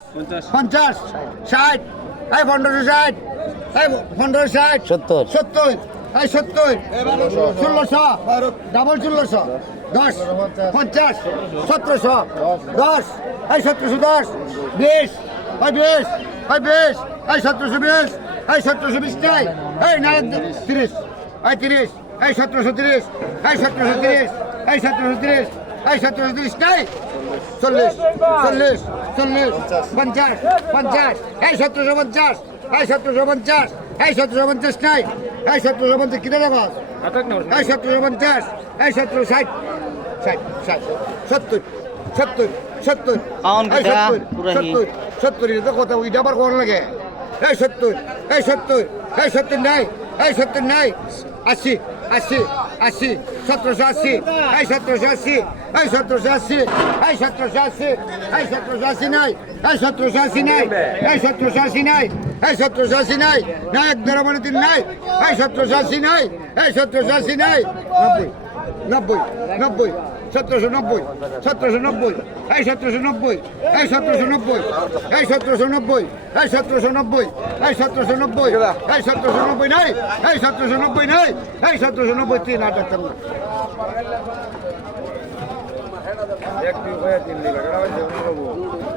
50 60 এই 1560 এই 1560 70 70 এই 70 1600 ডাবল 1600 10 50 1700 10 এই 1710 20 এই 20 এই 20 এই 1720 এই 1720 টাই এই না 30 এই 30 এই 1730 এই 1730 এই 1730 এই 1730 টাই 40 40 40 50 50 এই 1750 এই 1750 এই 1750 নাই এই 1750 কিনে দেবো এই 1750 এই 1760 60 60 70 70 70 এই 70 70 এটা তো কথা ওইটা আবার কোন লাগে এই 70 এই 70 এই 70 নাই এই 70 নাই 80 80 80 1780 এই 1780 এই 1780 এই 1780 এই 1780 নাই এই 1780 নাই এই 1780 নাই এই 1780 নাই না এক ধরে মানে তিন নাই এই 1780 নাই এই 1780 নাই 90 90 1790 1790 এই 1790 এই 1790 এই 1790 এই 1790 এই 1790 এই 1790 নাই এই 1790 নাই এই 1790 তিন আর ডাক্তার না একটু হয়ে 3 লিখা